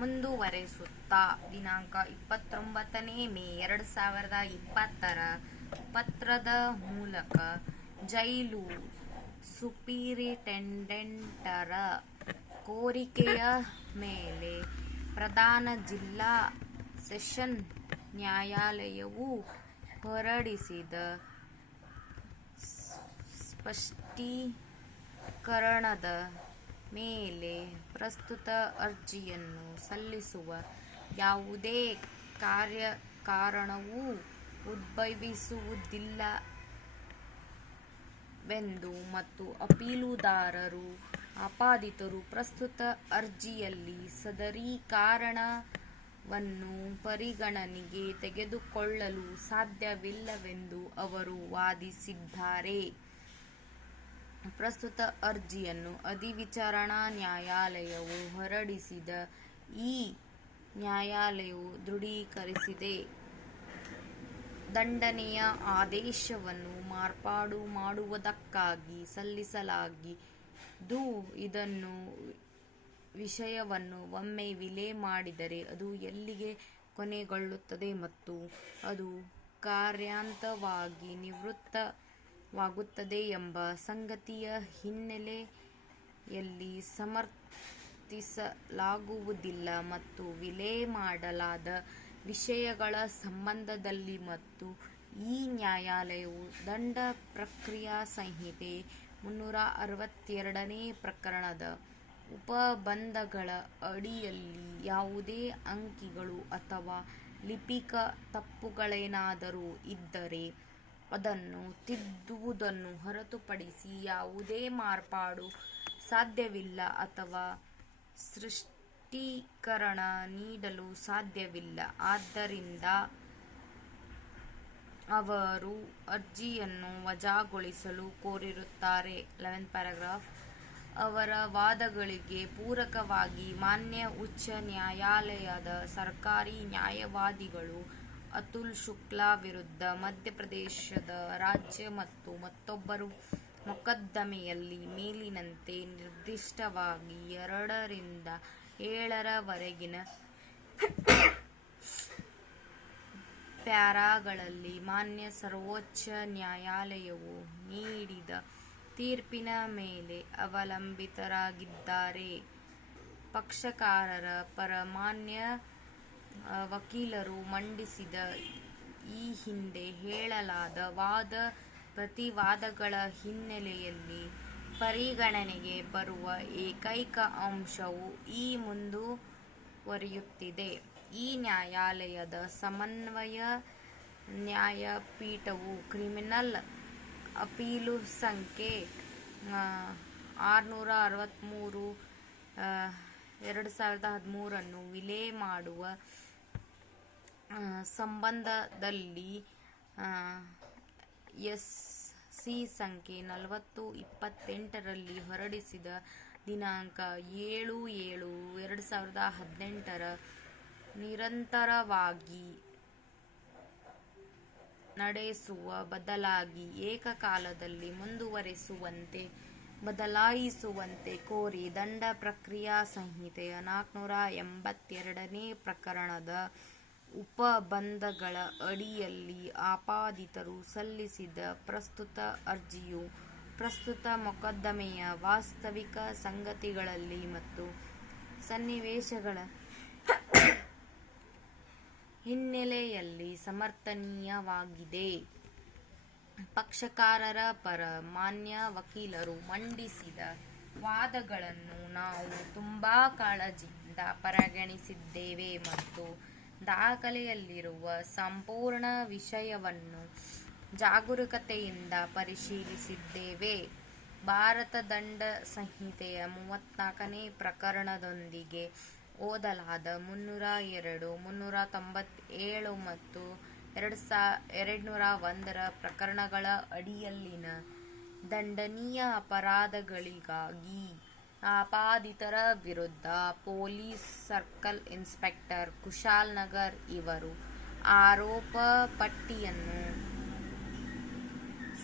ಮುಂದುವರೆಸುತ್ತಾ ದಿನಾಂಕ 29 ಮೇ 2020 ಪತ್ರದ ಮೂಲಕ ಜೈಲು ಸೂಪರಿಂಟೆಂಡೆಂಟರ ಕೋರಿಕೆಯ ಮೇಲೆ ಪ್ರಧಾನ ಜಿಲ್ಲಾ ಸೆಷನ್ ನ್ಯಾಯಾಲಯವು ಹೊರಡಿಸಿದ ಸ್ಪಷ್ಟೀಕರಣದ ಮೇಲೆ ಪ್ರಸ್ತುತ ಅರ್ಜಿಯನ್ನು ಸಲ್ಲಿಸುವ ಯಾವುದೇ ಕಾರಣವೂ ಉದ್ಭವಿಸುವುದಿಲ್ಲವೆಂದು ಮತ್ತು ಆಪಾದಿತರು ಪ್ರಸ್ತುತ ಅರ್ಜಿಯಲ್ಲಿ ಸದರಿ ಕಾರಣವನ್ನು ಪರಿಗಣನೆಗೆ ತೆಗೆದುಕೊಳ್ಳಲು ಸಾಧ್ಯವಿಲ್ಲವೆಂದು ಅವರು ವಾದಿಸಿದ್ದಾರೆ. ಪ್ರಸ್ತುತ ಅರ್ಜಿಯನ್ನು ಅಧಿವಿಚಾರಣಾ ನ್ಯಾಯಾಲಯವು ಹೊರಡಿಸಿದ ಈ ನ್ಯಾಯಾಲಯವು ದೃಢೀಕರಿಸಿದೆ. ದಂಡನೆಯ ಆದೇಶವನ್ನು ಮಾರ್ಪಾಡು ಮಾಡುವುದಕ್ಕಾಗಿ ಸಲ್ಲಿಸಲಾಗಿದ್ದು, ಇದನ್ನು ವಿಷಯವನ್ನು ಒಮ್ಮೆ ವಿಲೆ ಮಾಡಿದರೆ ಅದು ಎಲ್ಲಿಗೆ ಕೊನೆಗೊಳ್ಳುತ್ತದೆ ಮತ್ತು ಅದು ಕಾರ್ಯಾಂತವಾಗಿ ನಿವೃತ್ತವಾಗುತ್ತದೆ ಎಂಬ ಸಂಗತಿಯ ಹಿನ್ನೆಲೆಯಲ್ಲಿ ಸಮರ್ಥಿಸಲಾಗುವುದಿಲ್ಲ ಮತ್ತು ವಿಲೆ ಮಾಡಲಾದ ವಿಷಯಗಳ ಸಂಬಂಧದಲ್ಲಿ ಮತ್ತು ಈ ನ್ಯಾಯಾಲಯವು ದಂಡ ಪ್ರಕ್ರಿಯಾ ಸಂಹಿತೆ 362ನೇ ಪ್ರಕರಣದ ಉಪಬಂಧಗಳ ಅಡಿಯಲ್ಲಿ ಯಾವುದೇ ಅಂಕಿಗಳು ಅಥವಾ ಲಿಪಿಕ ತಪ್ಪುಗಳೇನಾದರೂ ಇದ್ದರೆ ಅದನ್ನು ತಿದ್ದುವುದನ್ನು ಹೊರತುಪಡಿಸಿ ಯಾವುದೇ ಮಾರ್ಪಾಡು ಸಾಧ್ಯವಿಲ್ಲ ಅಥವಾ ಸ್ಪಷ್ಟೀಕರಣ ನೀಡಲು ಸಾಧ್ಯವಿಲ್ಲ. ಆದ್ದರಿಂದ ಅವರು ಅರ್ಜಿಯನ್ನು ವಜಾಗೊಳಿಸಲು ಕೋರಿರುತ್ತಾರೆ. 11th paragraph. ಅವರ ವಾದಗಳಿಗೆ ಪೂರಕವಾಗಿ ಮಾನ್ಯ ಉಚ್ಚ ನ್ಯಾಯಾಲಯದ ಸರ್ಕಾರಿ ನ್ಯಾಯವಾದಿಗಳು ಅತುಲ್ ಶುಕ್ಲಾ ವಿರುದ್ಧ ಮಧ್ಯಪ್ರದೇಶದ ರಾಜ್ಯ ಮತ್ತು ಮತ್ತೊಬ್ಬರು ಮೊಕದ್ದಮೆಯಲ್ಲಿ ಮೇಲಿನಂತೆ ನಿರ್ದಿಷ್ಟವಾಗಿ 2 ರಿಂದ 7 ರವರೆಗಿನ ಪ್ಯಾರಾಗಳಲ್ಲಿ ಮಾನ್ಯ ಸರ್ವೋಚ್ಚ ನ್ಯಾಯಾಲಯವು ನೀಡಿದ ತೀರ್ಪಿನ ಮೇಲೆ ಅವಲಂಬಿತರಾಗಿದ್ದಾರೆ. ಪಕ್ಷಕಾರರ ಪರ ಮಾನ್ಯ ವಕೀಲರು ಮಂಡಿಸಿದ ಈ ಹಿಂದೆ ಹೇಳಲಾದ ವಾದ ಪ್ರತಿವಾದಗಳ ಹಿನ್ನೆಲೆಯಲ್ಲಿ ಪರಿಗಣನೆಗೆ ಬರುವ ಏಕೈಕ ಅಂಶವು ಈ ಮುಂದುವರಿಯುತ್ತಿದೆ. ಈ ನ್ಯಾಯಾಲಯದ ಸಮನ್ವಯ ನ್ಯಾಯಪೀಠವು ಕ್ರಿಮಿನಲ್ ಅಪೀಲು ಸಂಖ್ಯೆ 663 2013 ಅನ್ನು ವಿಲೆ ಮಾಡುವ ಸಂಬಂಧದಲ್ಲಿ ಎಸ್.ಸಿ. ಸಂಖ್ಯೆ 40/28 ರಲ್ಲಿ ಹೊರಡಿಸಿದ ದಿನಾಂಕ 7/7/2018 ನಿರಂತರವಾಗಿ ನಡೆಸುವ ಬದಲಾಗಿ ಏಕಕಾಲದಲ್ಲಿ ಬದಲಾಯಿಸುವಂತೆ ಕೋರಿ ದಂಡ ಪ್ರಕ್ರಿಯಾ ಸಂಹಿತೆಯ 482ನೇ ಪ್ರಕರಣದ ಉಪಬಂಧಗಳ ಅಡಿಯಲ್ಲಿ ಆಪಾದಿತರು ಸಲ್ಲಿಸಿದ ಪ್ರಸ್ತುತ ಅರ್ಜಿಯು ಪ್ರಸ್ತುತ ಮೊಕದ್ದಮೆಯ ವಾಸ್ತವಿಕ ಸಂಗತಿಗಳಲ್ಲಿ ಮತ್ತು ಸನ್ನಿವೇಶಗಳ ಹಿನ್ನೆಲೆಯಲ್ಲಿ ಸಮರ್ಥನೀಯವಾಗಿದೆ. ಪಕ್ಷಕಾರರ ಪರ ಮಾನ್ಯ ವಕೀಲರು ಮಂಡಿಸಿದ ವಾದಗಳನ್ನು ನಾವು ತುಂಬಾ ಕಾಳಜಿಯಿಂದ ಪರಿಗಣಿಸಿದ್ದೇವೆ ಮತ್ತು ದಾಖಲೆಯಲ್ಲಿರುವ ಸಂಪೂರ್ಣ ವಿಷಯವನ್ನು ಜಾಗರೂಕತೆಯಿಂದ ಪರಿಶೀಲಿಸಿದ್ದೇವೆ. ಭಾರತ ದಂಡ ಸಂಹಿತೆಯ 34ನೇ ಪ್ರಕರಣದೊಂದಿಗೆ ಓದಲಾದ 302, 397 ಮತ್ತು 201 ಪ್ರಕರಣಗಳ ಅಡಿಯಲ್ಲಿನ ದಂಡನೀಯ ಅಪರಾಧಗಳಿಗಾಗಿ ಆಪಾದಿತರ ವಿರುದ್ಧ police circle inspector Kushal Nagar ಇವರು ಆರೋಪ ಪಟ್ಟಿಯನ್ನು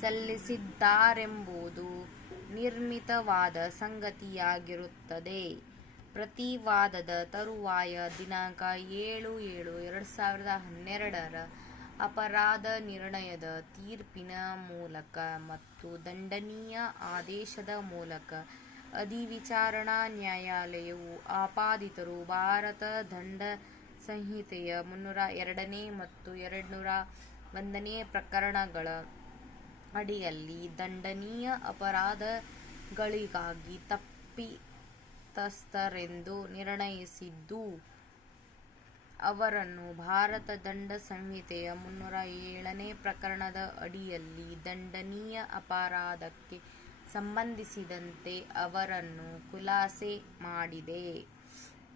ಸಲ್ಲಿಸಿದ್ದಾರೆಂಬುದು ನಿರ್ಮಿತವಾದ ಸಂಗತಿಯಾಗಿರುತ್ತದೆ. ಪ್ರತಿವಾದದ ತರುವಾಯ ದಿನಾಂಕ 7/7/2012 ಅಪರಾಧ ನಿರ್ಣಯದ ತೀರ್ಪಿನ ಮೂಲಕ ಮತ್ತು ದಂಡನೀಯ ಆದೇಶದ ಮೂಲಕ ಅಧಿವಿಚಾರಣಾ ನ್ಯಾಯಾಲಯವು ಆಪಾದಿತರು ಭಾರತ ದಂಡ ಸಂಹಿತೆಯ 302 ಮತ್ತು 201 ಪ್ರಕರಣಗಳ ಅಡಿಯಲ್ಲಿ ದಂಡನೀಯ ಅಪರಾಧಗಳಿಗಾಗಿ ತಪ್ಪಿತಸ್ಥರೆಂದು ನಿರ್ಣಯಿಸಿದ್ದು, ಅವರನ್ನು ಭಾರತ ದಂಡ ಸಂಹಿತೆಯ 307 ಪ್ರಕರಣದ ಅಡಿಯಲ್ಲಿ ದಂಡನೀಯ ಅಪರಾಧಕ್ಕೆ ಸಂಬಂಧಿಸಿದಂತೆ ಅವರನ್ನು ಖುಲಾಸೆ ಮಾಡಿದೆ.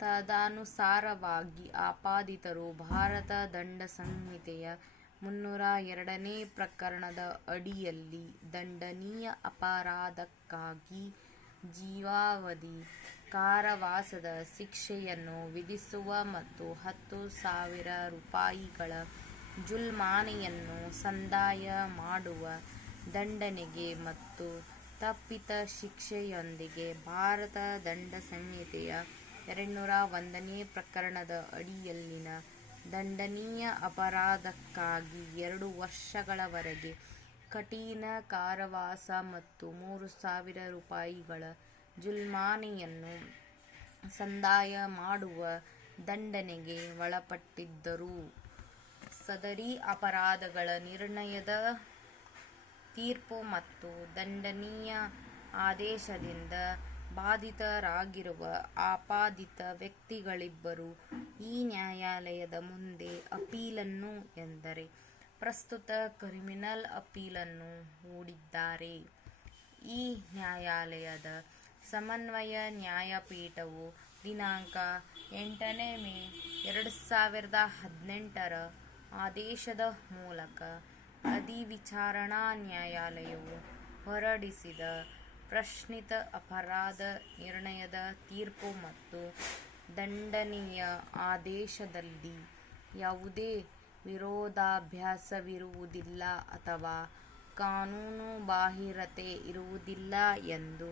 ತದನುಸಾರವಾಗಿ ಆಪಾದಿತರು ಭಾರತ ದಂಡ ಸಂಹಿತೆಯ 302 ಪ್ರಕರಣದ ಅಡಿಯಲ್ಲಿ ದಂಡನೀಯ ಅಪರಾಧಕ್ಕಾಗಿ ಜೀವಾವಧಿ ಕಾರಾವಾಸದ ಶಿಕ್ಷೆಯನ್ನು ವಿಧಿಸುವ ಮತ್ತು 10,000 ರೂಪಾಯಿಗಳ ಜುಲ್ಮಾನೆಯನ್ನು ಸಂದಾಯ ಮಾಡುವ ದಂಡನೆಗೆ ಮತ್ತು ತಪ್ಪಿತ ಶಿಕ್ಷೆಯೊಂದಿಗೆ ಭಾರತ ದಂಡ ಸಂಹಿತೆಯ 201 ಪ್ರಕರಣದ ಅಡಿಯಲ್ಲಿನ ದಂಡನೀಯ ಅಪರಾಧಕ್ಕಾಗಿ 2 ವರ್ಷಗಳವರೆಗೆ ಕಠಿಣ ಕಾರಾವಾಸ ಮತ್ತು 3,000 ರೂಪಾಯಿಗಳ ಜುಲ್ಮಾನೆಯನ್ನು ಸಂದಾಯ ಮಾಡುವ ದಂಡನೆಗೆ ಒಳಪಟ್ಟಿದ್ದರು. ಸದರಿ ಅಪರಾಧಗಳ ನಿರ್ಣಯದ ತೀರ್ಪು ಮತ್ತು ದಂಡನೀಯ ಆದೇಶದಿಂದ ಬಾಧಿತರಾಗಿರುವ ಆಪಾದಿತ ವ್ಯಕ್ತಿಗಳಿಬ್ಬರು ಈ ನ್ಯಾಯಾಲಯದ ಮುಂದೆ ಅಪೀಲನ್ನು ಎಂದರೆ ಪ್ರಸ್ತುತ ಕ್ರಿಮಿನಲ್ ಅಪೀಲನ್ನು ಹೂಡಿದ್ದಾರೆ. ಈ ನ್ಯಾಯಾಲಯದ ಸಮನ್ವಯ ನ್ಯಾಯಪೀಠವು ದಿನಾಂಕ 8 ಮೇ 2018 ಆದೇಶದ ಮೂಲಕ ಅಧಿವಿಚಾರಣಾ ನ್ಯಾಯಾಲಯವು ಹೊರಡಿಸಿದ ಪ್ರಶ್ನಿತ ಅಪರಾಧ ನಿರ್ಣಯದ ತೀರ್ಪು ಮತ್ತು ದಂಡನೀಯ ಆದೇಶದಲ್ಲಿ ಯಾವುದೇ ವಿರೋಧಾಭಾಸವಿರುವುದಿಲ್ಲ ಅಥವಾ ಕಾನೂನುಬಾಹಿರತೆ ಇರುವುದಿಲ್ಲ ಎಂದು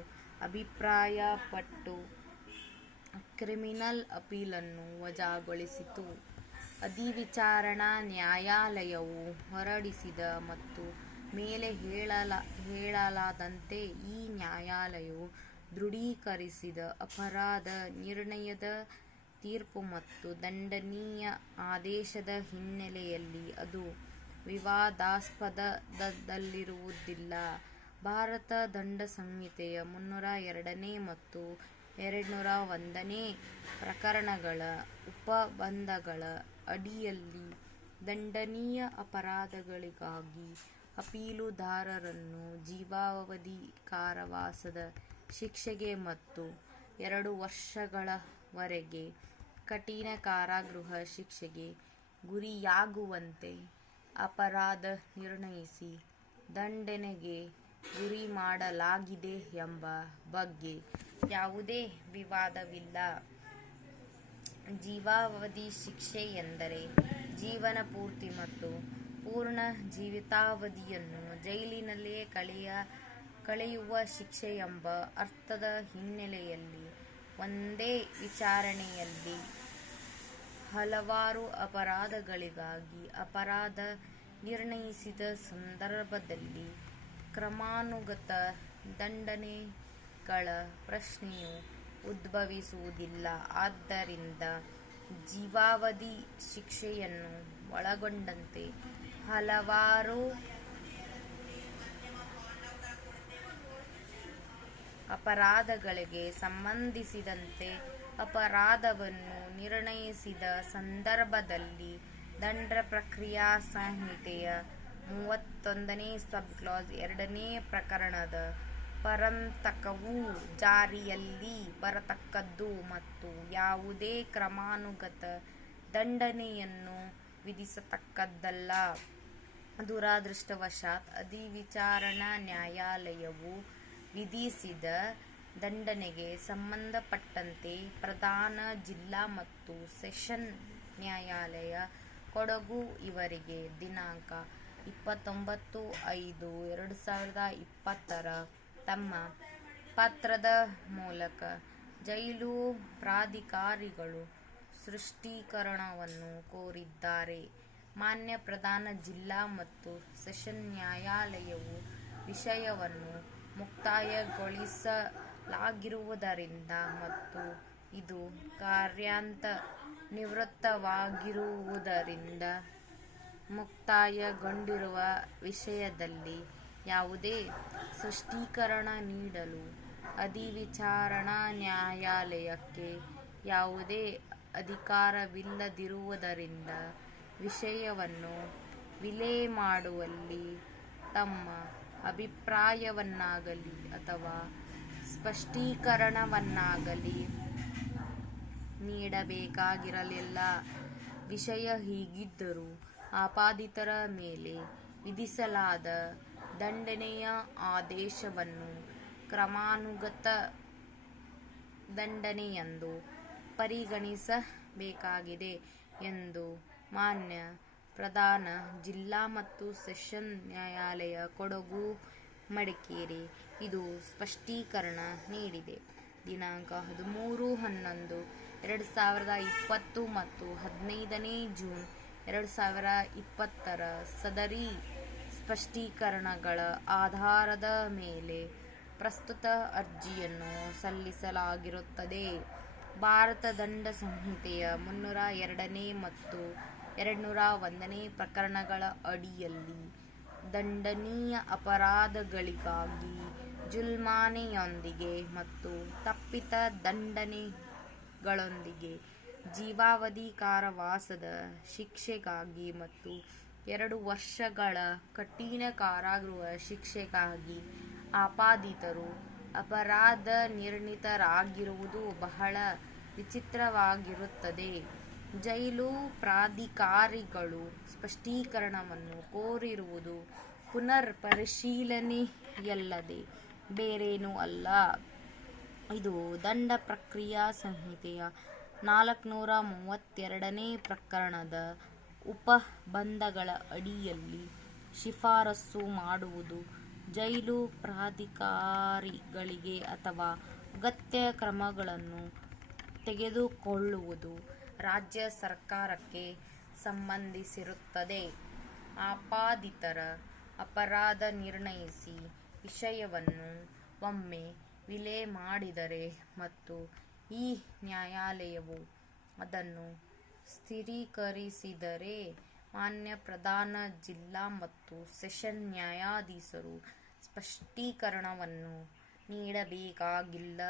ಅಭಿಪ್ರಾಯಪಟ್ಟು ಕ್ರಿಮಿನಲ್ ಅಪೀಲನ್ನು ವಜಾಗೊಳಿಸಿತು. ಅಧಿವಿಚಾರಣಾ ನ್ಯಾಯಾಲಯವು ಹೊರಡಿಸಿದ ಮತ್ತು ಮೇಲೆ ಹೇಳಲಾದಂತೆ ಈ ನ್ಯಾಯಾಲಯವು ದೃಢೀಕರಿಸಿದ ಅಪರಾಧ ನಿರ್ಣಯದ ತೀರ್ಪು ಮತ್ತು ದಂಡನೀಯ ಆದೇಶದ ಹಿನ್ನೆಲೆಯಲ್ಲಿ ಅದು ವಿವಾದಾಸ್ಪದದಲ್ಲಿರುವುದಿಲ್ಲ. ಭಾರತ ದಂಡ ಸಂಹಿತೆಯ 302 ಮತ್ತು 201 ಪ್ರಕರಣಗಳ ಉಪಬಂಧಗಳ ಅಡಿಯಲ್ಲಿ ದಂಡನೀಯ ಅಪರಾಧಗಳಿಗಾಗಿ ಅಪೀಲುದಾರರನ್ನು ಜೀವಾವಧಿ ಕಾರಾವಾಸದ ಶಿಕ್ಷೆಗೆ ಮತ್ತು 2 ವರ್ಷಗಳವರೆಗೆ ಕಠಿಣ ಕಾರಾಗೃಹ ಶಿಕ್ಷೆಗೆ ಗುರಿಯಾಗುವಂತೆ ಅಪರಾಧ ನಿರ್ಣಯಿಸಿ ದಂಡನೆಗೆ ಗುರಿ ಮಾಡಲಾಗಿದೆ ಎಂಬ ಬಗ್ಗೆ ಯಾವುದೇ ವಿವಾದವಿಲ್ಲ. ಜೀವಾವಧಿ ಶಿಕ್ಷೆ ಎಂದರೆ ಜೀವನ ಪೂರ್ತಿ ಮತ್ತು ಪೂರ್ಣ ಜೀವಿತಾವಧಿಯನ್ನು ಜೈಲಿನಲ್ಲೇ ಕಳೆಯುವ ಶಿಕ್ಷೆ ಎಂಬ ಅರ್ಥದ ಹಿನ್ನೆಲೆಯಲ್ಲಿ ಒಂದೇ ವಿಚಾರಣೆಯಲ್ಲಿ ಹಲವಾರು ಅಪರಾಧಗಳಿಗಾಗಿ ಅಪರಾಧ ನಿರ್ಣಯಿಸಿದ ಸಂದರ್ಭದಲ್ಲಿ ಕ್ರಮಾನುಗತ ದಂಡನೆಗಳ ಪ್ರಶ್ನೆಯು ಉದ್ಭವಿಸುವುದಿಲ್ಲ. ಆದ್ದರಿಂದ ಜೀವಾವಧಿ ಶಿಕ್ಷೆಯನ್ನು ಒಳಗೊಂಡಂತೆ ಹಲವಾರು ಅಪರಾಧಗಳಿಗೆ ಸಂಬಂಧಿಸಿದಂತೆ ಅಪರಾಧವನ್ನು ನಿರ್ಣಯಿಸಿದ ಸಂದರ್ಭದಲ್ಲಿ ದಂಡ ಪ್ರಕ್ರಿಯಾ ಸಂಹಿತೆಯ 31 ಸಬ್ ಕ್ಲಾಸ್ 2 ಪ್ರಕರಣದ ಪರಂತಕವು ಜಾರಿಯಲ್ಲಿ ಬರತಕ್ಕದ್ದು ಮತ್ತು ಯಾವುದೇ ಕ್ರಮಾನುಗತ ದಂಡನೆಯನ್ನು ವಿಧಿಸತಕ್ಕದ್ದಲ್ಲ. ದುರದೃಷ್ಟವಶಾತ್ ಅಧಿವಿಚಾರಣಾ ನ್ಯಾಯಾಲಯವು ವಿಧಿಸಿದ ದಂಡನೆಗೆ ಸಂಬಂಧಪಟ್ಟಂತೆ ಪ್ರಧಾನ ಜಿಲ್ಲಾ ಮತ್ತು ಸೆಷನ್ ನ್ಯಾಯಾಲಯ ಕೊಡಗು ಇವರಿಗೆ ದಿನಾಂಕ 29/5/2020 ತಮ್ಮ ಪತ್ರದ ಮೂಲಕ ಜೈಲು ಪ್ರಾಧಿಕಾರಿಗಳು ಸ್ಪಷ್ಟೀಕರಣವನ್ನು ಕೋರಿದ್ದಾರೆ. ಮಾನ್ಯ ಪ್ರಧಾನ ಜಿಲ್ಲಾ ಮತ್ತು ಸೆಷನ್ ನ್ಯಾಯಾಲಯವು ವಿಷಯವನ್ನು ಮುಕ್ತಾಯಗೊಳಿಸಲಾಗಿರುವುದರಿಂದ ಮತ್ತು ಇದು ನಿವೃತ್ತವಾಗಿರುವುದರಿಂದ ಮುಕ್ತಾಯಗೊಂಡಿರುವ ವಿಷಯದಲ್ಲಿ ಯಾವುದೇ ಸ್ಪಷ್ಟೀಕರಣ ನೀಡಲು ಅಧಿವಿಚಾರಣಾ ನ್ಯಾಯಾಲಯಕ್ಕೆ ಯಾವುದೇ ಅಧಿಕಾರವಿಲ್ಲದಿರುವುದರಿಂದ ವಿಷಯವನ್ನು ವಿಲೇಮಾಡುವಲ್ಲಿ ತಮ್ಮ ಅಭಿಪ್ರಾಯವನ್ನಾಗಲಿ ಅಥವಾ ಸ್ಪಷ್ಟೀಕರಣವನ್ನಾಗಲಿ ನೀಡಬೇಕಾಗಿರಲಿಲ್ಲ. ವಿಷಯ ಹೀಗಿದ್ದರೂ ಆಪಾದಿತರ ಮೇಲೆ ವಿಧಿಸಲಾದ ದಂಡನೆಯ ಆದೇಶವನ್ನು ಕ್ರಮಾನುಗತ ದಂಡನೆಯೆಂದು ಪರಿಗಣಿಸಬೇಕಾಗಿದೆ ಎಂದು ಮಾನ್ಯ ಪ್ರಧಾನ ಜಿಲ್ಲಾ ಮತ್ತು ಸೆಷನ್ ನ್ಯಾಯಾಲಯ ಕೊಡಗು ಮಡಿಕೇರಿ ಇದು ಸ್ಪಷ್ಟೀಕರಣ ನೀಡಿದೆ. ದಿನಾಂಕ 13/11/2020 ಮತ್ತು 15ನೇ ಜೂನ್ 2020 ಸದರಿ ಸ್ಪಷ್ಟೀಕರಣಗಳ ಆಧಾರದ ಮೇಲೆ ಪ್ರಸ್ತುತ ಅರ್ಜಿಯನ್ನು ಸಲ್ಲಿಸಲಾಗಿರುತ್ತದೆ. ಭಾರತ ದಂಡ ಸಂಹಿತೆಯ 302ನೇ ಮತ್ತು 201ನೇ ಪ್ರಕರಣಗಳ ಅಡಿಯಲ್ಲಿ ದಂಡನೀಯ ಅಪರಾಧಗಳಿಗಾಗಿ ಜುಲ್ಮಾನೆಯೊಂದಿಗೆ ಮತ್ತು ತಪ್ಪಿತ ದಂಡನೆಗಳೊಂದಿಗೆ ಜೀವಾವಧಿ ಕಾರಾವಾಸದ ಶಿಕ್ಷೆಗಾಗಿ ಮತ್ತು 2 ವರ್ಷಗಳ ಕಠಿಣ ಕಾರಾಗೃಹ ಶಿಕ್ಷೆಗಾಗಿ ಆಪಾದಿತರು ಅಪರಾಧನಿರತರಾಗಿರುವುದು ಬಹಳ ವಿಚಿತ್ರವಾಗಿರುತ್ತದೆ. ಜೈಲು ಪ್ರಾಧಿಕಾರಿಗಳು ಸ್ಪಷ್ಟೀಕರಣವನ್ನು ಕೋರಿರುವುದು ಪುನರ್ ಪರಿಶೀಲನೆಯಲ್ಲದೆ ಬೇರೇನೂ ಅಲ್ಲ. ಇದು ದಂಡ ಪ್ರಕ್ರಿಯಾ ಸಂಹಿತೆಯ 432ನೇ ಪ್ರಕರಣದ ಉಪಬಂಧಗಳ ಅಡಿಯಲ್ಲಿ ಶಿಫಾರಸು ಮಾಡುವುದು ಜೈಲು ಪ್ರಾಧಿಕಾರಿಗಳಿಗೆ ಅಥವಾ ಅಗತ್ಯ ಕ್ರಮಗಳನ್ನು ತೆಗೆದುಕೊಳ್ಳುವುದು ರಾಜ್ಯ ಸರ್ಕಾರಕ್ಕೆ ಸಂಬಂಧಿಸಿರುತ್ತದೆ. ಆಪಾದಿತರ ಅಪರಾಧ ನಿರ್ಣಯಿಸಿ ವಿಷಯವನ್ನು ಒಮ್ಮೆ ವಿಲೇಮಾಡಿದರೆ ಮತ್ತು ಈ ನ್ಯಾಯಾಲಯವು ಅದನ್ನು ಸ್ಥಿರೀಕರಿಸಿದರೆ ಮಾನ್ಯ ಪ್ರಧಾನ ಜಿಲ್ಲಾ ಮತ್ತು ಸೆಷನ್ ನ್ಯಾಯಾಧೀಶರು ಸ್ಪಷ್ಟೀಕರಣವನ್ನು ನೀಡಬೇಕಾಗಿಲ್ಲ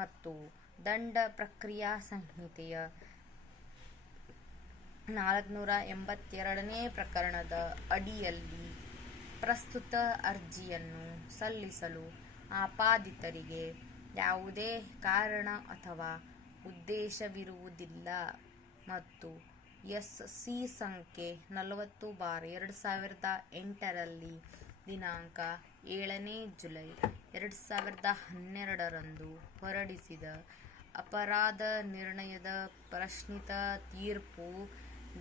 ಮತ್ತು ದಂಡ ಪ್ರಕ್ರಿಯಾ ಸಂಹಿತೆಯ 482ನೇ ಪ್ರಕರಣದ ಅಡಿಯಲ್ಲಿ ಪ್ರಸ್ತುತ ಅರ್ಜಿಯನ್ನು ಸಲ್ಲಿಸಲು ಆಪಾದಿತರಿಗೆ ಯಾವುದೇ ಕಾರಣ ಅಥವಾ ಉದ್ದೇಶವಿರುವುದಿಲ್ಲ ಮತ್ತು ಎಸ್.ಸಿ. ಸಂಖ್ಯೆ 40/2008 ರಲ್ಲಿ ದಿನಾಂಕ 7ನೇ ಜುಲೈ 2012 ಹೊರಡಿಸಿದ ಅಪರಾಧ ನಿರ್ಣಯದ ಪ್ರಶ್ನಿತ ತೀರ್ಪು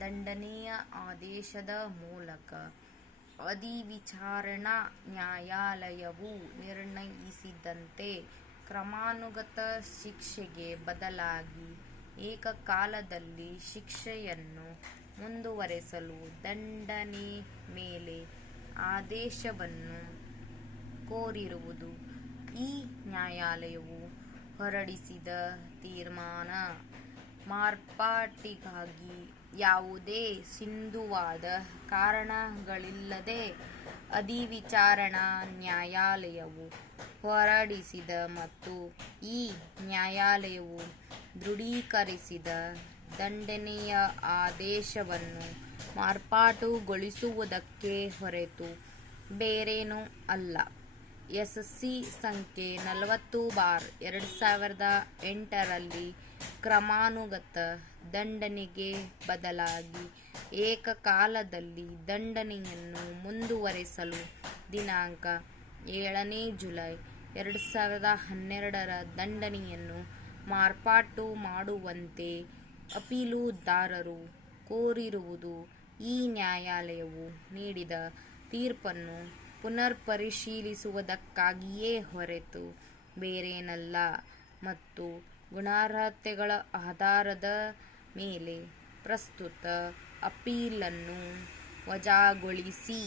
ದಂಡನೆಯ ಆದೇಶದ ಮೂಲಕ ಅಧಿವಿಚಾರಣಾ ನ್ಯಾಯಾಲಯವು ನಿರ್ಣಯಿಸಿದಂತೆ ಕ್ರಮಾನುಗತ ಶಿಕ್ಷೆಗೆ ಬದಲಾಗಿ ಏಕಕಾಲದಲ್ಲಿ ಶಿಕ್ಷೆಯನ್ನು ಮುಂದುವರೆಸಲು ದಂಡನೆ ಮೇಲೆ ಆದೇಶವನ್ನು ಕೋರಿರುವುದು. ಈ ನ್ಯಾಯಾಲಯವು ಹೊರಡಿಸಿದ ತೀರ್ಮಾನ ಮಾರ್ಪಾಟಿಗಾಗಿ ಯಾವುದೇ ಸಿಂಧುವಾದ ಕಾರಣಗಳಿಲ್ಲದೆ ಅಧಿವಿಚಾರಣಾ ನ್ಯಾಯಾಲಯವು ಹೊರಡಿಸಿದ ಮತ್ತು ಈ ನ್ಯಾಯಾಲಯವು ದೃಢೀಕರಿಸಿದ ದಂಡನೆಯ ಆದೇಶವನ್ನು ಮಾರ್ಪಾಟುಗೊಳಿಸುವುದಕ್ಕೆ ಹೊರತು ಬೇರೇನೂ ಅಲ್ಲ. ಎಸ್.ಸಿ. ಸಂಖ್ಯೆ 40/2008 ರಲ್ಲಿ ಕ್ರಮಾನುಗತ ದಂಡನೆಗೆ ಬದಲಾಗಿ ಏಕಕಾಲದಲ್ಲಿ ದಂಡನೆಯನ್ನು ಮುಂದುವರೆಸಲು ದಿನಾಂಕ 7ನೇ ಜುಲೈ 2012 ದಂಡನೆಯನ್ನು ಮಾರ್ಪಾಟು ಮಾಡುವಂತೆ ಅಪೀಲುದಾರರು ಕೋರಿರುವುದು ಈ ನ್ಯಾಯಾಲಯವು ನೀಡಿದ ತೀರ್ಪನ್ನು ಪುನರ್ ಪರಿಶೀಲಿಸುವುದಕ್ಕಾಗಿಯೇ ಹೊರತು ಬೇರೇನಲ್ಲ. ಮತ್ತು ಗುಣಾರ್ಹತೆಗಳ ಆಧಾರದ ಮೇಲೆ ಪ್ರಸ್ತುತ ಅಪೀಲನ್ನು ವಜಾಗೊಳಿಸಿ